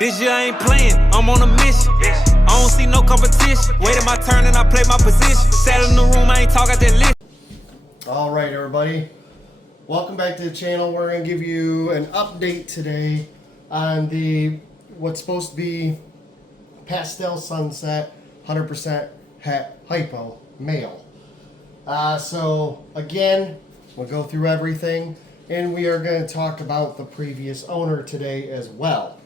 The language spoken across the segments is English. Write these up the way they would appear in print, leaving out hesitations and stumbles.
This year I ain't playing, I'm on a mission. I don't see no competition. Waiting my turn and I play my position. Sat in the room, I ain't talk, I just listen. Alright everybody, welcome back to the channel. We're going to give you an update today on the what's supposed to be pastel sunset 100% het hypo male. So again, we'll go through everything and we are going to talk about the previous owner today as well.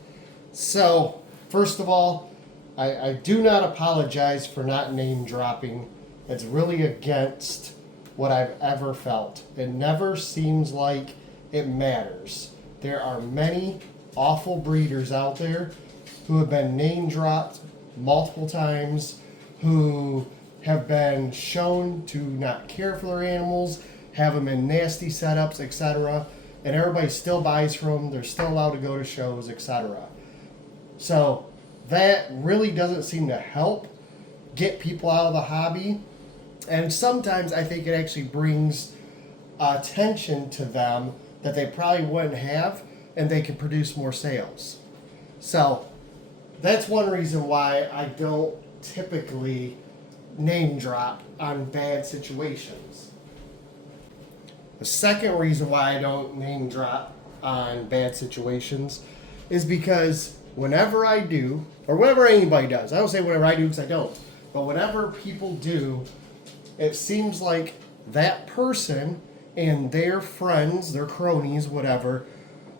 So first of all, I do not apologize for not name dropping. It's really against what I've ever felt. It never seems like it matters. There are many awful breeders out there who have been name dropped multiple times, who have been shown to not care for their animals, have them in nasty setups, etc. And everybody still buys from them. They're still allowed to go to shows, etc. So that really doesn't seem to help get people out of the hobby. And sometimes I think it actually brings attention to them that they probably wouldn't have, and they can produce more sales. So that's one reason why I don't typically name drop on bad situations. The second reason why I don't name drop on bad situations is because whenever I do, or whenever anybody does, I don't say whenever I do because I don't, but whenever people do, it seems like that person and their friends, their cronies, whatever,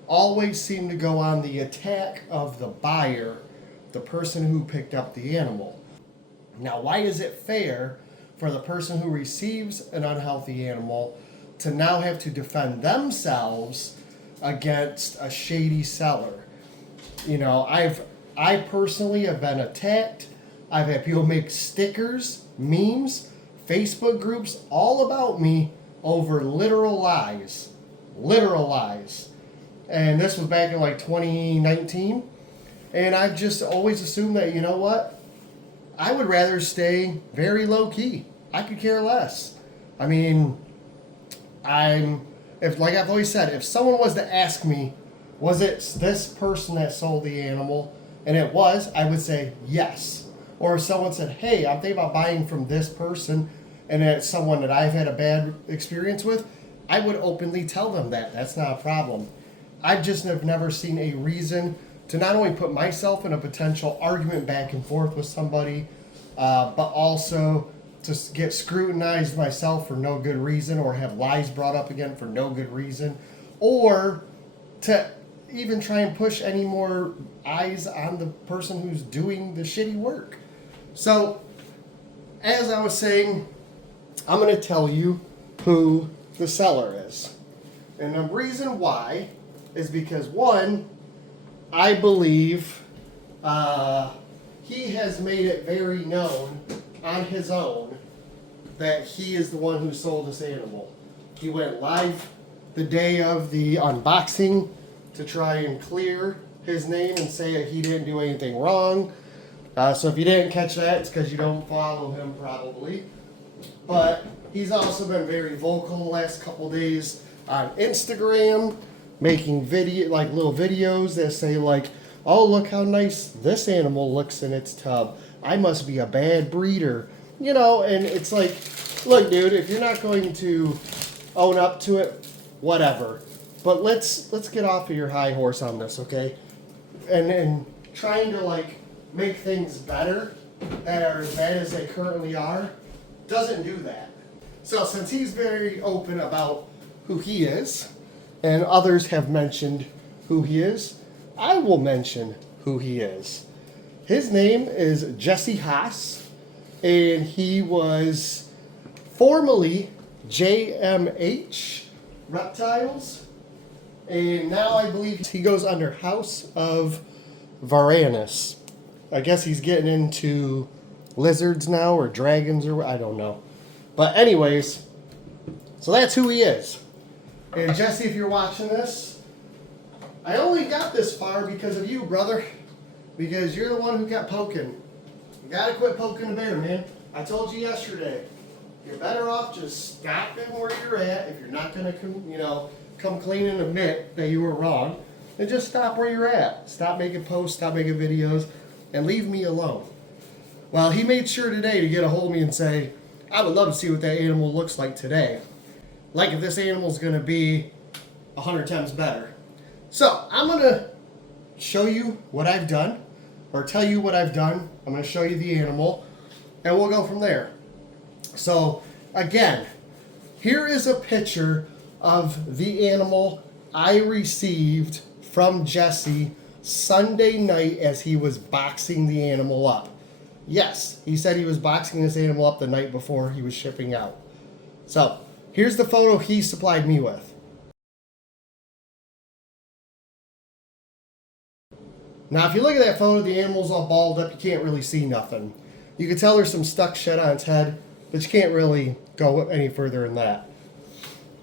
always seem to go on the attack of the buyer, the person who picked up the animal. Now, why is it fair for the person who receives an unhealthy animal to now have to defend themselves against a shady seller? You know, I personally have been attacked. I've had people make stickers, memes, Facebook groups all about me over literal lies. Literal lies. And this was back in like 2019. And I've just always assumed that, you know what? I would rather stay very low key. I could care less. I mean, like I've always said, if someone was to ask me, was it this person that sold the animal? And it was, I would say yes. Or if someone said, hey, I'm thinking about buying from this person, and it's someone that I've had a bad experience with, I would openly tell them that. That's not a problem. I just have never seen a reason to not only put myself in a potential argument back and forth with somebody, but also to get scrutinized myself for no good reason, or have lies brought up again for no good reason, or to even try and push any more eyes on the person who's doing the shitty work. So, as I was saying, I'm going to tell you who the seller is. And the reason why is because, one, I believe he has made it very known on his own that he is the one who sold this animal. He went live the day of the unboxing to try and clear his name and say that he didn't do anything wrong. So if you didn't catch that, it's because you don't follow him probably. But he's also been very vocal the last couple days on Instagram, making little videos that say like, oh, look how nice this animal looks in its tub. I must be a bad breeder. You know, and it's like, look, dude, if you're not going to own up to it, whatever. But let's get off of your high horse on this, okay? And trying to like make things better that are as bad as they currently are doesn't do that. So since he's very open about who he is, and others have mentioned who he is, I will mention who he is. His name is Jesse Haas, and he was formerly JMH Reptiles, and now I believe he goes under House of Varanus. I guess he's getting into lizards now, or dragons, or I don't know. But anyways, so that's who he is. And Jesse, if you're watching this, I only got this far because of you, brother. Because you're the one who kept poking. You gotta quit poking the bear, man. I told you yesterday. You're better off just stopping where you're at if you're not gonna, come clean and admit that you were wrong. and just stop where you're at. Stop making posts, stop making videos, and leave me alone. Well, he made sure today to get a hold of me and say, I would love to see what that animal looks like today. Like if this animal's going to be 100 times better. So I'm going to show you what I've done, or tell you what I've done. I'm going to show you the animal, and we'll go from there. So again, here is a picture of the animal I received from Jesse Sunday night as he was boxing the animal up. Yes, he said he was boxing this animal up the night before he was shipping out. So here's the photo he supplied me with. Now, if you look at that photo, the animal's all balled up. You can't really see nothing. You can tell there's some stuck shed on its head, but you can't really go any further than that.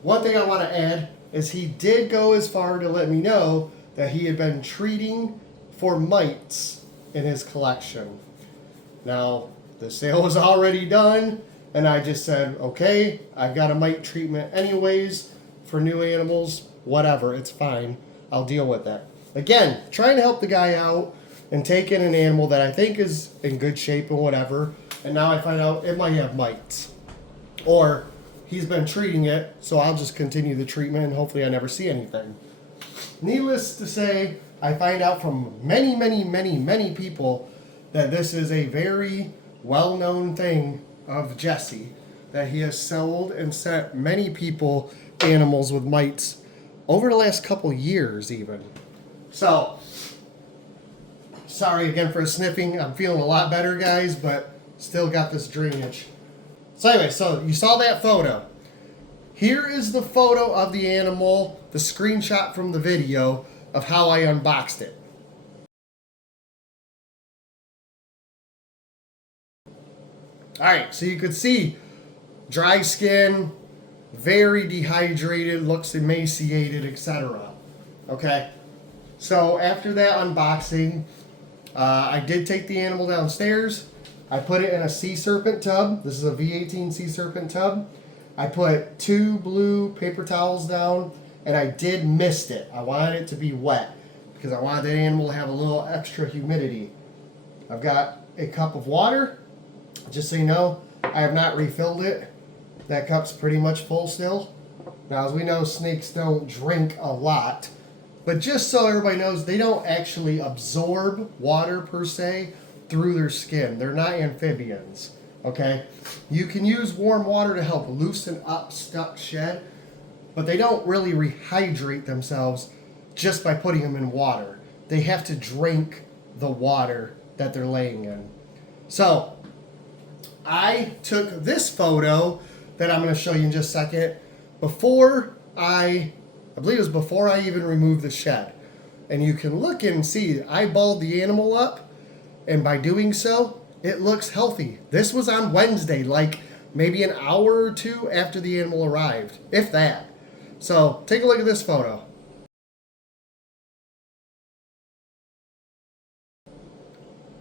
One thing I want to add is he did go as far to let me know that he had been treating for mites in his collection. Now, the sale was already done, and I just said, okay, I've got a mite treatment anyways for new animals. Whatever, it's fine. I'll deal with that. Again, trying to help the guy out and take in an animal that I think is in good shape and whatever, and now I find out it might have mites. Or he's been treating it, so I'll just continue the treatment and hopefully I never see anything. Needless to say, I find out from many people that this is a very well-known thing of Jesse, that he has sold and sent many people animals with mites over the last couple years even. So, sorry again for sniffing. I'm feeling a lot better, guys, but still got this drainage. So anyway, so you saw that photo. Here is the photo of the animal, the screenshot from the video of how I unboxed it. Alright, so you could see dry skin, very dehydrated, looks emaciated, etc. Okay, so after that unboxing, I did take the animal downstairs. I put it in a sea serpent tub. This is a V18 sea serpent tub. I put 2 blue paper towels down, and I did mist it. I wanted it to be wet because I wanted that animal to have a little extra humidity. I've got a cup of water. Just so you know, I have not refilled it. That cup's pretty much full still. Now, as we know, snakes don't drink a lot. But just so everybody knows, they don't actually absorb water per se through their skin. They're not amphibians, okay? You can use warm water to help loosen up stuck shed, but they don't really rehydrate themselves just by putting them in water. They have to drink the water that they're laying in. So, I took this photo that I'm going to show you in just a second before I believe it was before I even removed the shed. And you can look and see I balled the animal up, and by doing so, it looks healthy. This was on Wednesday, like maybe an hour or two after the animal arrived, if that. So take a look at this photo.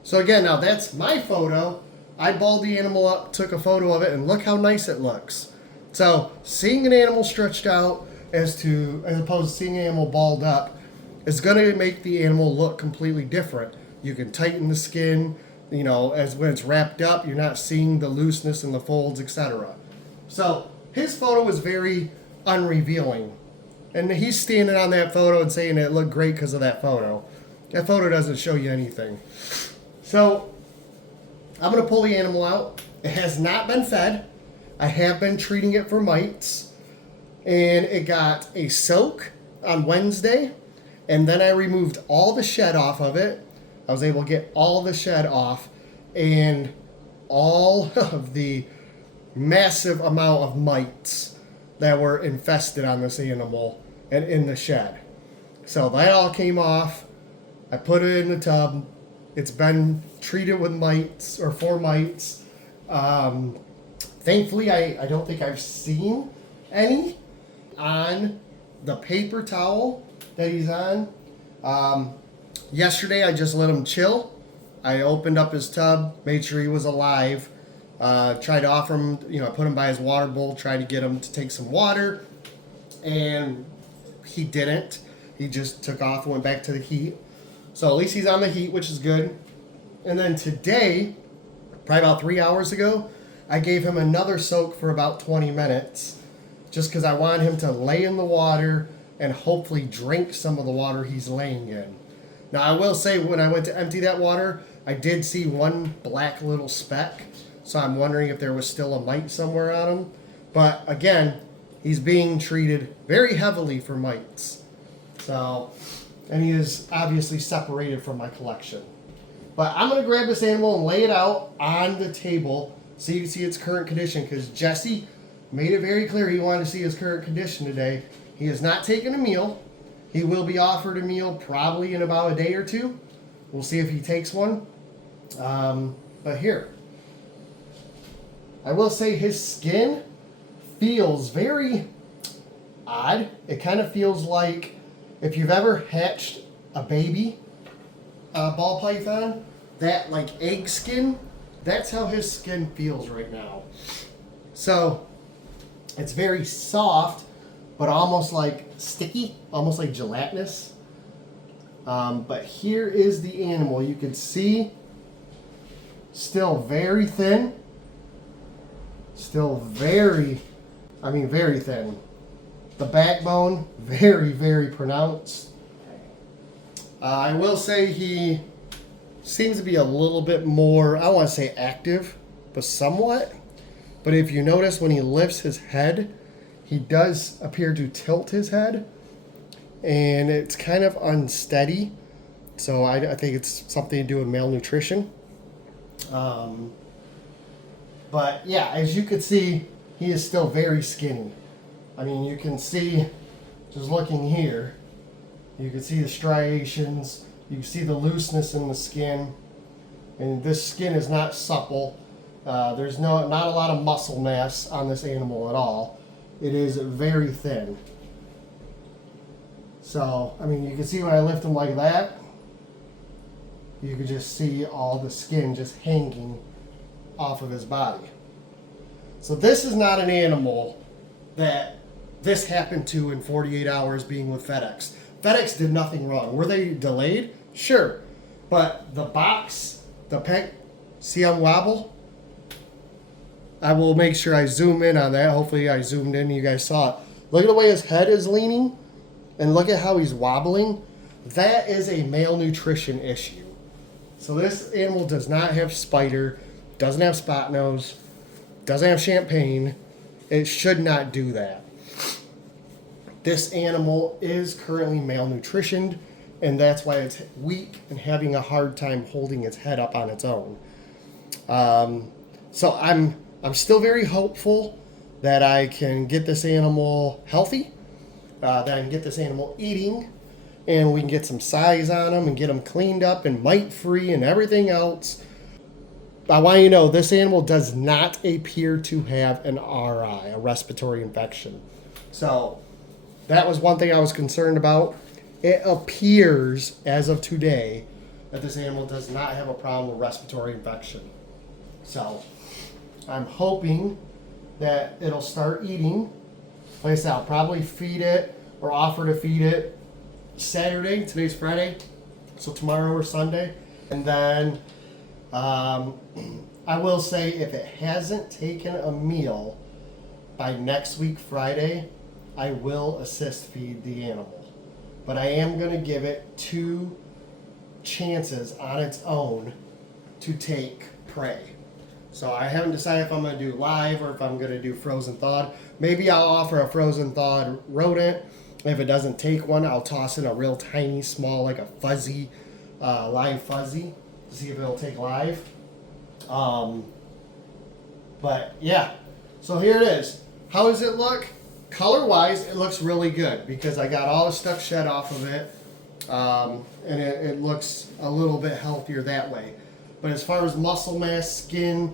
So again, now that's my photo. I balled the animal up, took a photo of it, and look how nice it looks. So seeing an animal stretched out as opposed to seeing an animal balled up is going to make the animal look completely different. You can tighten the skin, you know, as when it's wrapped up, you're not seeing the looseness in the folds, etc. So his photo was very unrevealing. And he's standing on that photo and saying it looked great because of that photo. That photo doesn't show you anything. So I'm going to pull the animal out. It has not been fed. I have been treating it for mites. And it got a soak on Wednesday. And then I removed all the shed off of it. I was able to get all the shed off. And all of the massive amount of mites that were infested on this animal and in the shed. So that all came off. I put it in the tub. It's been treated with mites or for mites. Thankfully, I don't think I've seen any on the paper towel that he's on. Yesterday, I just let him chill. I opened up his tub, made sure he was alive. Tried to offer him, I put him by his water bowl, tried to get him to take some water, and he didn't. He just took off and went back to the heat. So at least he's on the heat, which is good. And then today, probably about 3 hours ago, I gave him another soak for about 20 minutes just because I wanted him to lay in the water and hopefully drink some of the water he's laying in. Now, I will say when I went to empty that water, I did see one black little speck. So I'm wondering if there was still a mite somewhere on him. But again, he's being treated very heavily for mites. So, and he is obviously separated from my collection. But I'm going to grab this animal and lay it out on the table so you can see its current condition, because Jesse made it very clear he wanted to see his current condition today. He has not taken a meal. He will be offered a meal probably in about a day or two. We'll see if he takes one. But here, I will say his skin feels very odd. It kind of feels like if you've ever hatched a baby ball python, that like egg skin, that's how his skin feels right now. So it's very soft, but almost like sticky, almost like gelatinous. But here is the animal. You can see still very thin, still very thin. The backbone, very, very pronounced. I will say he seems to be a little bit more, I don't want to say active, but somewhat. But if you notice when he lifts his head, he does appear to tilt his head. And it's kind of unsteady. So I think it's something to do with malnutrition. But yeah, as you can see, he is still very skinny. I mean, you can see, just looking here, you can see the striations, you can see the looseness in the skin, and this skin is not supple. There's not a lot of muscle mass on this animal at all. It is very thin. So, I mean, you can see when I lift him like that, you can just see all the skin just hanging off of his body. So this is not an animal that this happened to in 48 hours being with FedEx. FedEx did nothing wrong. Were they delayed? Sure. But the box, the peg, see him wobble? I will make sure I zoom in on that. Hopefully I zoomed in and you guys saw it. Look at the way his head is leaning and look at how he's wobbling. That is a malnutrition issue. So this animal does not have spider, doesn't have spot nose, doesn't have champagne. It should not do that. This animal is currently malnutritioned, and that's why it's weak and having a hard time holding its head up on its own. So I'm still very hopeful that I can get this animal healthy, that I can get this animal eating, and we can get some size on him and get him cleaned up and mite-free and everything else. I want you to know this animal does not appear to have an RI, a respiratory infection. So that was one thing I was concerned about. It appears, as of today, that this animal does not have a problem with respiratory infection. So I'm hoping that it'll start eating. Like I said, I'll probably feed it or offer to feed it Saturday. Today's Friday, so tomorrow or Sunday. And then I will say if it hasn't taken a meal by next week Friday, I will assist feed the animal. But I am going to give it 2 chances on its own to take prey. So I haven't decided if I'm going to do live or if I'm going to do frozen thawed. Maybe I'll offer a frozen thawed rodent. If it doesn't take one, I'll toss in a real tiny, small, like a fuzzy, live fuzzy to see if it'll take live. But yeah, so here it is. How does it look? Color-wise, it looks really good because I got all the stuff shed off of it, and it looks a little bit healthier that way. But as far as muscle mass, skin,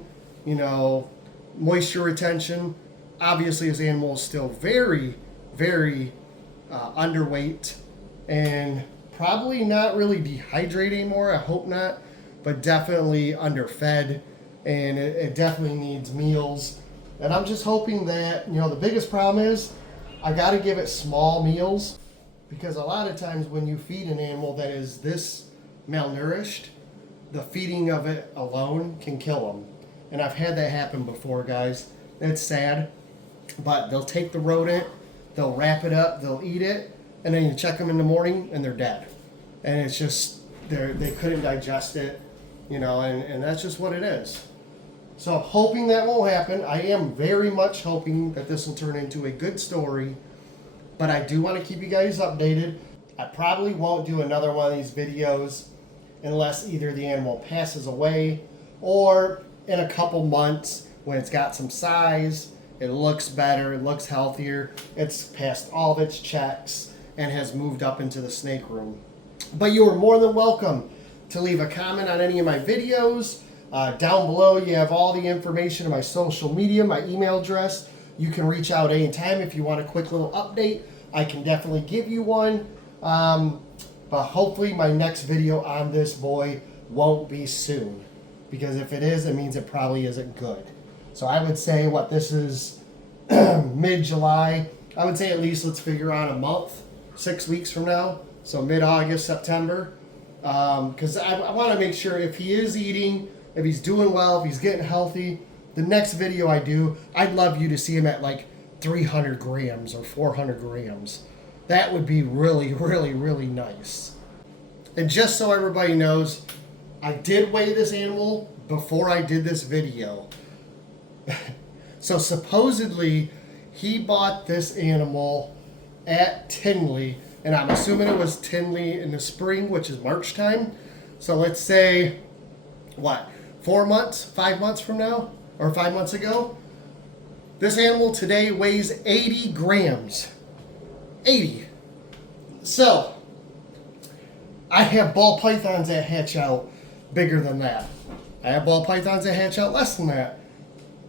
moisture retention, obviously this animal is still very, very underweight and probably not really dehydrated anymore. I hope not, but definitely underfed, and it definitely needs meals. And I'm just hoping that, the biggest problem is I got to give it small meals. Because a lot of times when you feed an animal that is this malnourished, the feeding of it alone can kill them. And I've had that happen before, guys. It's sad, but they'll take the rodent, they'll wrap it up, they'll eat it, and then you check them in the morning and they're dead. And it's just, they couldn't digest it, you know, and that's just what it is. So I'm hoping that won't happen. I am very much hoping that this will turn into a good story, but I do want to keep you guys updated. I probably won't do another one of these videos unless either the animal passes away or in a couple months when it's got some size, it looks better, it looks healthier, it's passed all of its checks and has moved up into the snake room. But you are more than welcome to leave a comment on any of my videos. Down below you have all the information on my social media, my email address. You can reach out anytime if you want a quick little update. I can definitely give you one. But hopefully my next video on this boy won't be soon. Because if it is, it means it probably isn't good. So I would say, this is mid-July. I would say at least let's figure on a month, 6 weeks from now. So mid-August, September. Because I want to make sure if he is eating, if he's doing well, if he's getting healthy, the next video I do, I'd love you to see him at like 300 grams or 400 grams. That would be really, really, really nice. And just so everybody knows, I did weigh this animal before I did this video. So supposedly, he bought this animal at Tinley, and I'm assuming it was Tinley in the spring, which is March time. So let's say, 4 months, 5 months from now, or 5 months ago? This animal today weighs 80 grams. 80. So, I have ball pythons that hatch out bigger than that. I have ball pythons that hatch out less than that.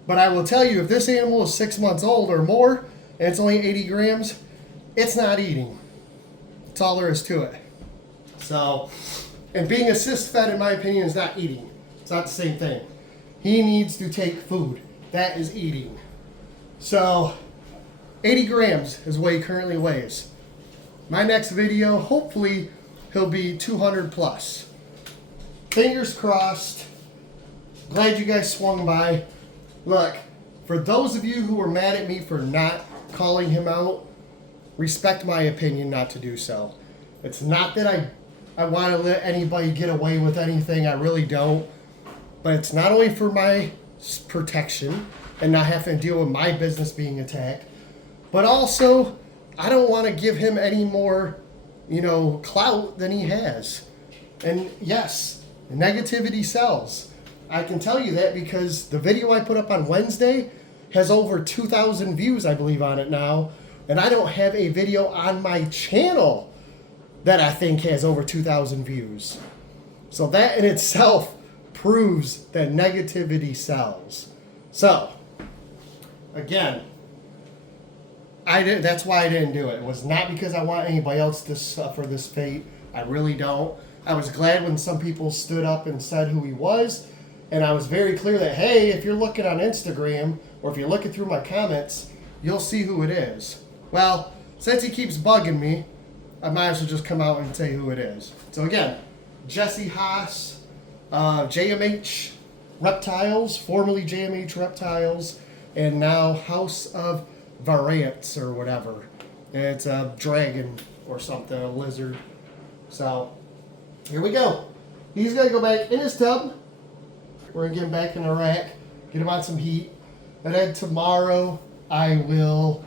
But I will tell you, if this animal is 6 months old or more, and it's only 80 grams, it's not eating. That's all there is to it. So, and being assist fed, in my opinion, is not eating. It's not the same thing. He needs to take food. That is eating. So, 80 grams is what he currently weighs. My next video, hopefully, he'll be 200 plus. Fingers crossed. Glad you guys swung by. Look, for those of you who were mad at me for not calling him out, respect my opinion not to do so. It's not that I want to let anybody get away with anything. I really don't. But it's not only for my protection and not having to deal with my business being attacked, but also I don't want to give him any more, clout than he has. And yes, negativity sells. I can tell you that because the video I put up on Wednesday has over 2,000 views, I believe, on it now. And I don't have a video on my channel that I think has over 2,000 views. So that in itself proves that negativity sells. So, again, that's why I didn't do it. It was not because I want anybody else to suffer this fate. I really don't. I was glad when some people stood up and said who he was. And I was very clear that, hey, if you're looking on Instagram or if you're looking through my comments, you'll see who it is. Well, since he keeps bugging me, I might as well just come out and say who it is. So again, Jesse Haas, JMH Reptiles, formerly JMH Reptiles, and now House of Variants or whatever. It's a dragon or something, a lizard. So, here we go. He's going to go back in his tub. We're going to get him back in the rack, get him on some heat. And then tomorrow, I'll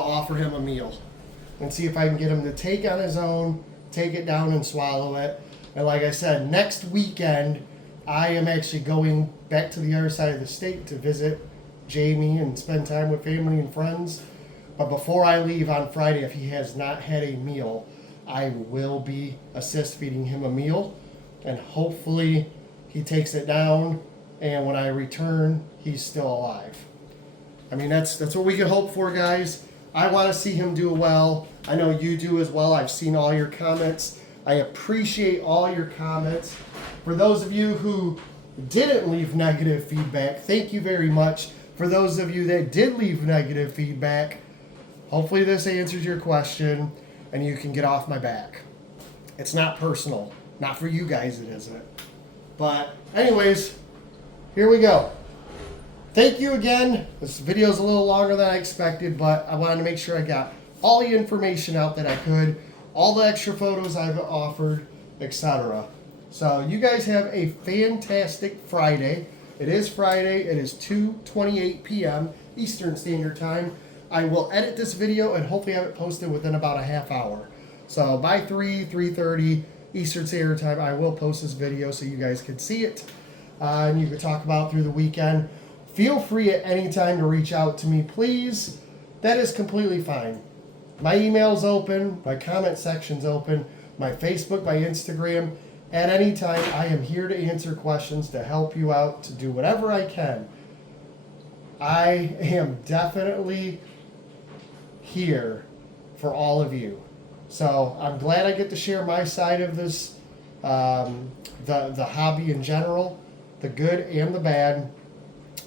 offer him a meal and see if I can get him to take on his own, take it down and swallow it. And like I said, next weekend, I am actually going back to the other side of the state to visit Jamie and spend time with family and friends. But before I leave on Friday, if he has not had a meal, I will be assist feeding him a meal. And hopefully he takes it down, and when I return, he's still alive. I mean, that's what we can hope for, guys. I want to see him do well. I know you do as well. I've seen all your comments. I appreciate all your comments. For those of you who didn't leave negative feedback, thank you very much. For those of you that did leave negative feedback, hopefully this answers your question. and you can get off my back. It's not personal. Not for you guys, it isn't. But anyways, here we go. Thank you again. This video is a little longer than I expected, but I wanted to make sure I got all the information out that I could, all the extra photos I've offered, etc. So you guys have a fantastic Friday. It is Friday. It is 2:28 p.m. Eastern Standard Time. I will edit this video and hopefully have it posted within about a half hour. So by 3:30 Eastern Standard Time, I will post this video so you guys can see it. And you can talk about it through the weekend. Feel free at any time to reach out to me, please. That is completely fine. My email's open, my comment section's open, my Facebook, my Instagram. At any time, I am here to answer questions, to help you out, to do whatever I can. I am definitely here for all of you. So I'm glad I get to share my side of this, the hobby in general, the good and the bad.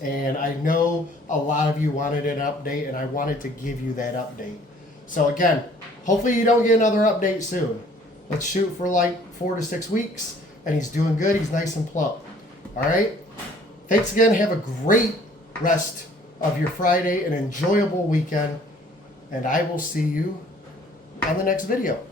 And I know a lot of you wanted an update, and I wanted to give you that update. So again, hopefully you don't get another update soon. Let's shoot for like 4 to 6 weeks, and he's doing good. He's nice and plump. All right? Thanks again. Have a great rest of your Friday, an enjoyable weekend, and I will see you on the next video.